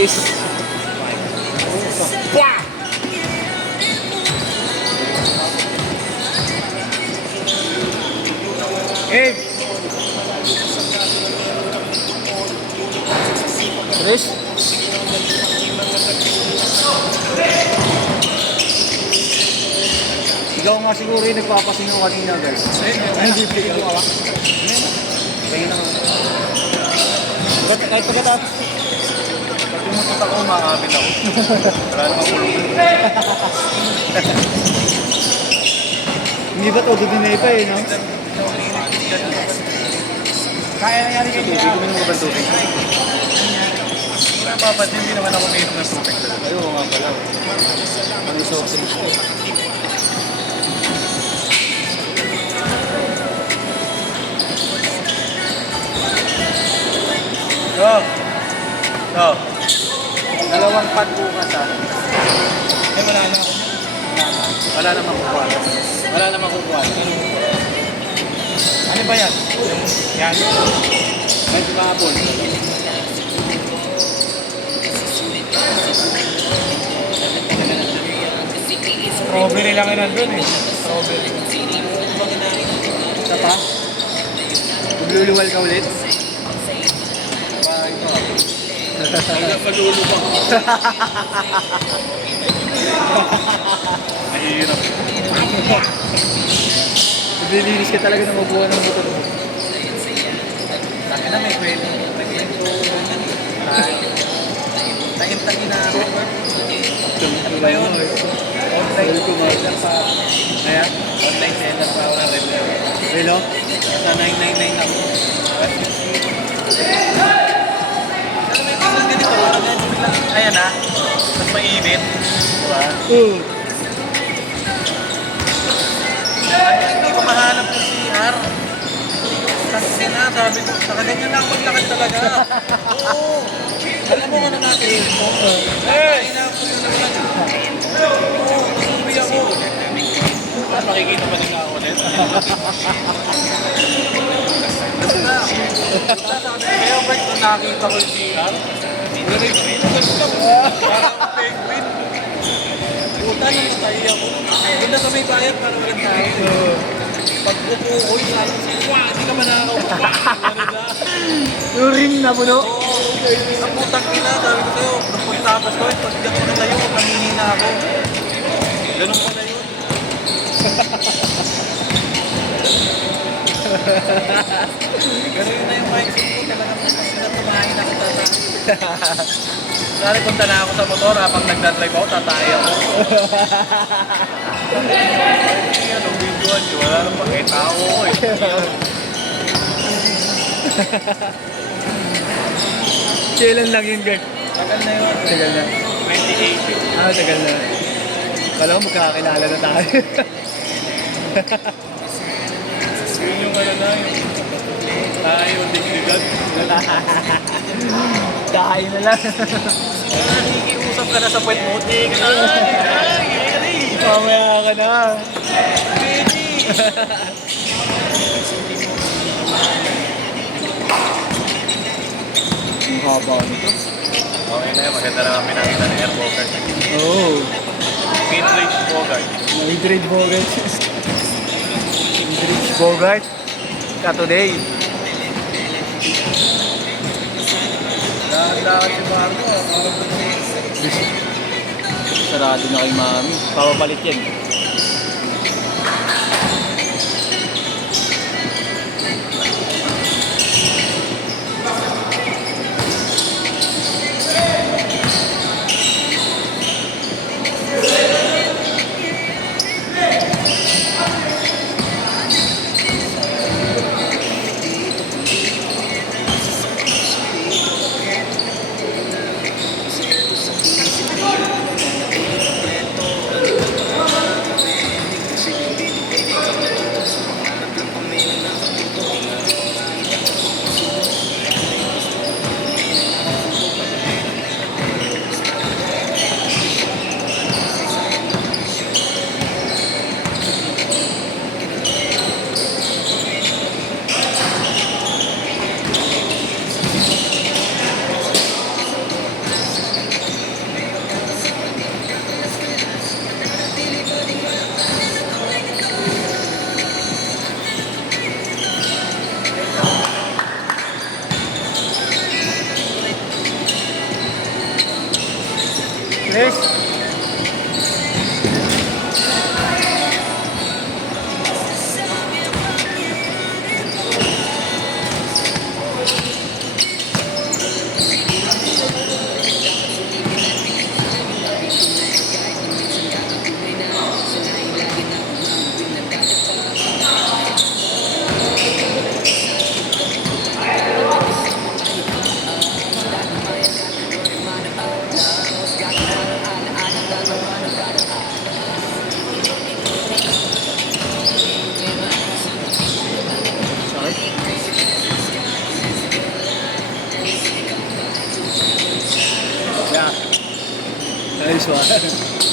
Assist. Wah! Hey! Chris? Ikaw nga siguro yung nagpapasingaw kanina, guys. Ay, hindi ko awak. Kaya na nga. Kahit pagkatapos. Pag umutot ako, makakabit ako. Wala naman kulong. Hindi ba todo din pa eh, no? Kaya nangyari kayo. Hindi ko minum ba tubig? Wala papansin, hindi naman ako minum ng tubig. Ayaw nga pala. Ano yung soft drinks ko? Go! Go! Dalawang pad bukas ah. Eh, wala na ako. Wala namang kukuha. Wala namang kukuha. Ano ba yan? Yan. May kumapon. Strawberry lang yun nandun eh. Strawberry. Isa pa? Magluluwal ka ulit? Bahay ko ah. Hanggang palulubang. Mahirap. Naglilinis ka talaga ng mabuha ng motor mo. Laki na may kwento. Tagin-tagin na ako. Ano ba yun? Online seller sa... Kaya? Online seller sa wala rin. Hello? Sa 999 ako. Ano may tingnan ganito? Parang ganito biglang... Ayan ah. Mas mainit. Diba? Ay, hindi ko mahanap ng CR. Kasi na, sabi ko, nakaganyan na ako maglakad talaga. Oo. Alam mo ano natin? Eh! Inapo yun naman. Oo, nasubi ako. Ah, makikita pa din ako ulit. Basta. Kaya ba ito nakita ko yung CR? Parang penguin. Puta na matay ako. Doon na kami bayad para walang tao. Pag upo-uy, sabi ko, wah, hindi ka man nakakaupo. Yung rim na puno? Oo, ang putang ina, sabi ko sa'yo, nung pagtapas ko, pag di ako nakatayo, nanginina ako. Ganun pala yun. Ganun yun na yung mindset ko, talagang pinatumahin ako tatay. Dali punta na ako sa motor, pag nagdadrive ako, tatay ako. Anong videoan nyo? Wala nang pakita ako eh. Kailan lang yun, Gert? Tagal na yun. Tagal na. 2018. Ah, tagal na. Kala ko magkakakilala na tayo. Yun yung ano na yun. Tayo, digdigan. Dahil na lang. Nakikiusap ka na sa puwet mo. Di ka na. Mamaya ka na. Ready. Ang haba nito. Okay na yun. Maganda naman pinakita ni Air Bogart. Oo. Mid-range Bogart. Madrid Bogart. Madrid Bogart. Ka today. Dahan-dahan si Marco. Sarado na kay Mami. Papapalit yan.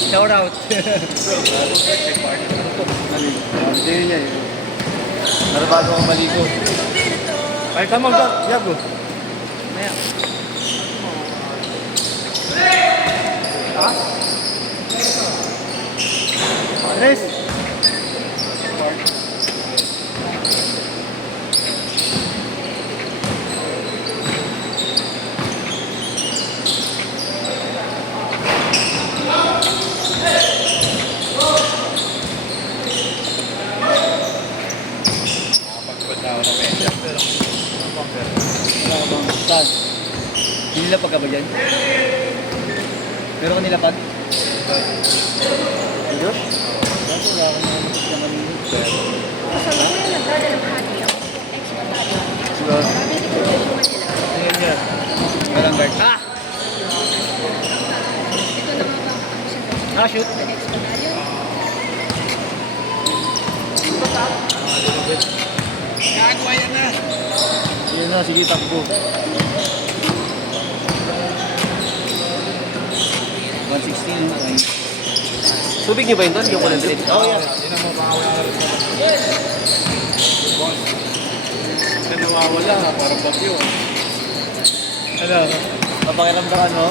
Shout out. Hindi niya eh. Para bago ako maligo. Ay, tama ka. Yago. Maya. Tres. Saan? Nilapag ka ba dyan? Meron ka nilapag? Diyos? Bakit wala akong nakamit na kanina? So, yun yung nagdala ng hati ako. Extra tayo. Sure. Sabi ko yung mga nila. Tingnan niya. Walang guard. Ah! Ito naman pa ako siya. Ah, shoot. Ang extra tayo. Gagawa yan na. Yun na, sige takbo. 116 no? Ay. Tubig niyo ba yun doon? Yung 100? Oh, yeah. Na nawawala ha, parang bagyo. Ano? Papakiramdaman mo?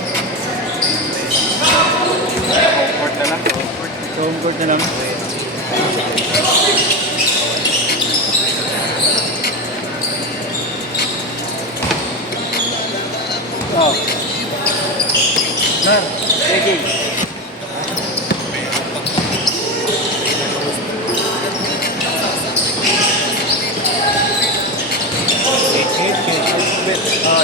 Comfort na lang, comfort. So, home court na lang. Oh. Nar, ready. Oh,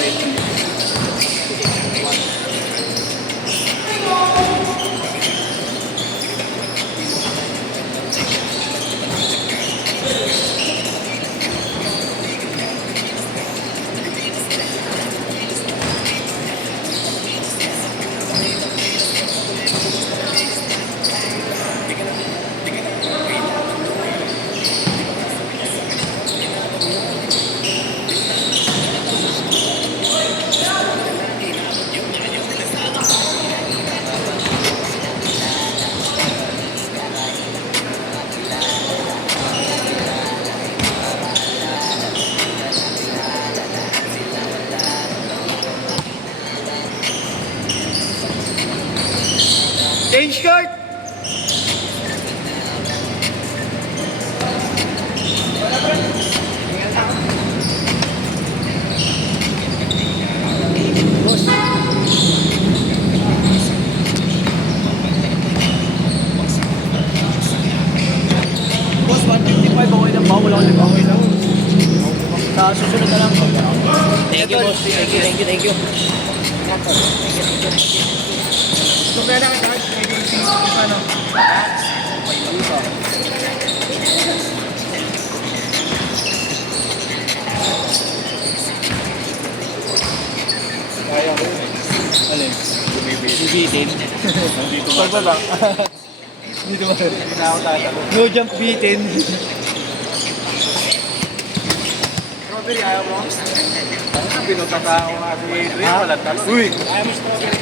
change court! Boss, 155 okay lang ba? Wala ulit okay lang. Sa susunod na lang. Thank you, boss. Thank you, thank you, thank you. Kung kaya nakita ka, ano? Kaya ko yun eh. Alin? Bumibili. Bibitin. Nandito ba? Pagba ba? Dito ba? Hindi na ako tatalo. No jump bitin. Strawberry, ayaw mo? Ano, binutata ako nga si Adrian, wala talo. Uy! Ayaw mo strawberry?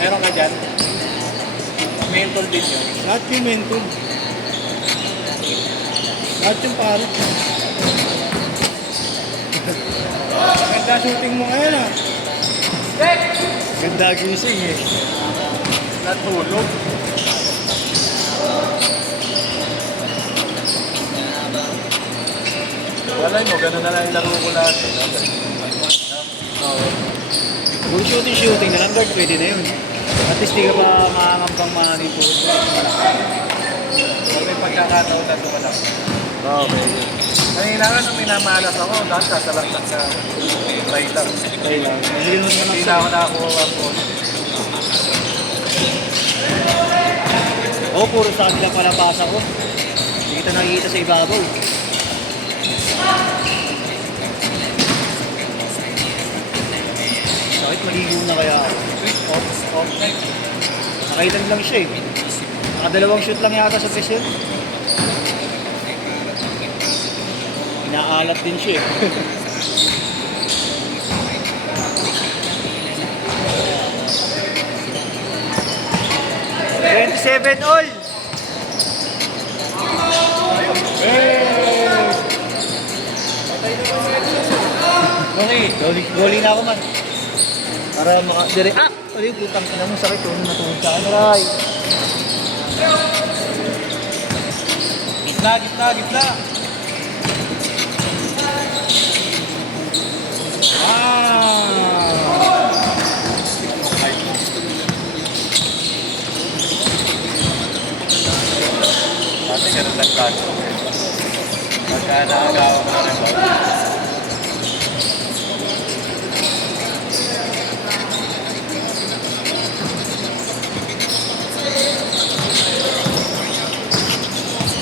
Meron ka dyan? Mental din yun. Lahat yung mental. Lahat yung paro. Ganda shooting mo ngayon ah. Ganda gising eh. Natulog. Wala mo, ganun na lang yung laro ko lahat. Kung shooting na lang guard, pwede na yun. At least di ka pa makakambang manito. Pero may pagkakataon na tumalak. Okay. Kailangan nung minamalas ako, dahil sasalaktak na try lang. Okay lang. Hindi naman Hindi naman na ako nakakuha ang phone. Oo, puro sa kanila pala pasa ko. Hindi kita nakikita sa ibabaw. Sakit, maligo na kaya ako. Off night. Nakailan lang siya eh. Nakadalawang shoot lang yata sa Brazil. Inaalat din siya eh. 27 all. Okay, goli na ako man. Para dire ay putang ina mo sakit yung matulog sa akin, Ray. Gitna, gitna, gitna. Dati ganun lang kaso. Pagka nakagawa mo na rin ba?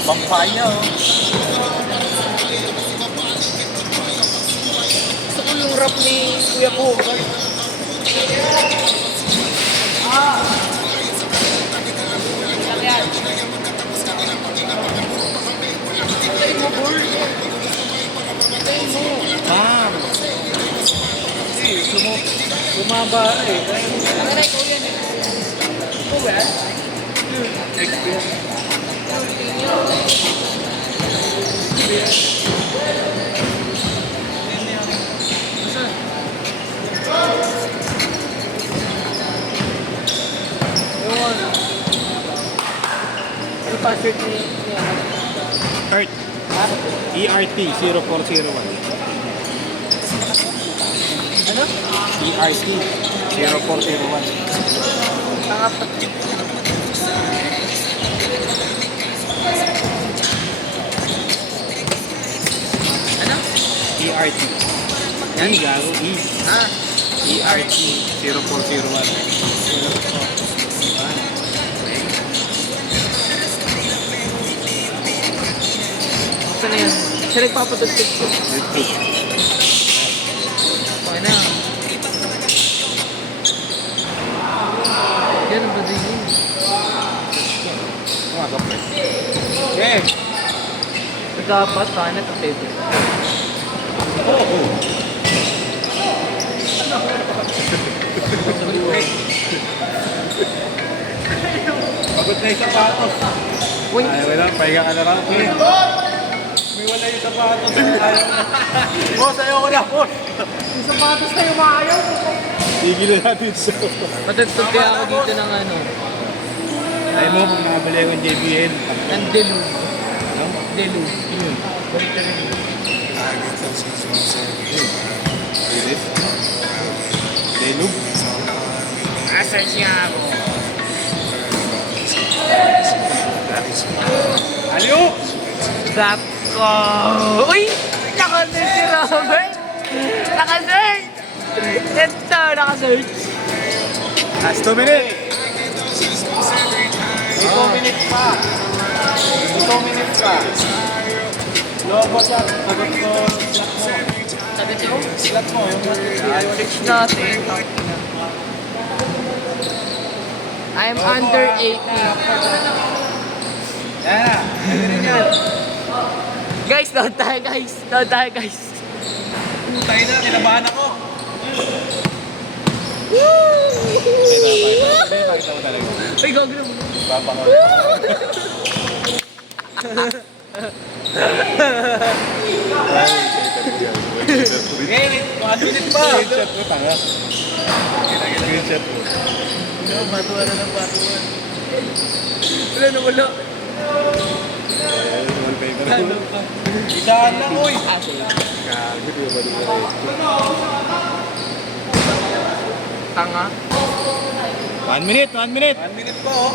Pampaya, oh. Gusto ko yung rap ni Kuya ko. Bumaba eh. Ano password ni ERT. ERT 0401. Ano? ERT 0401. Ano? ERT. Yan, gago. ERT 0401. Saan na yun? Siya nagpapatugtog ko. Okay na. Yan ang bading yun. Okay. Nagkapat, tayo na ka-favorite. Pagod na yung sapatos. Uy! Ay, wala. Pahinga ka na lang. May wala yung sapatos. Ayaw na. Boss, ayaw ko na, boss. Yung sapatos na yung maayaw. Tigil na natin sa... Patugtog kaya ako dito ng ano, Ay mo, kung nakabali ako ng JBL. ng Delu. Delu. Denub. Asan siya ako? Aliyo! Zap ko! Uy! Naka-search si Robert! Naka-search! Ito, naka-search! Last 2 minutes. 2 minutes pa. 2 minutes pa. Lobo siya. Sagot ko. Sagot ko? Slot mo. Yung Search natin. I'm under 18. Yan. Ganyan yan. Guys, down tayo guys. Down tayo guys. Tayo na. Kinabahan ako. Pakita mo talaga. Uy, gagawin mo. Okay, 1 minute pa. Screenshot mo, tanga. Screenshot mo. Batuan na ng batuan. Wala na wala. Wallpaper mo. Isaan lang, uy. Gago, di ba ba? Tanga. 1 minute, 1 minute. 1 minute pa, oh.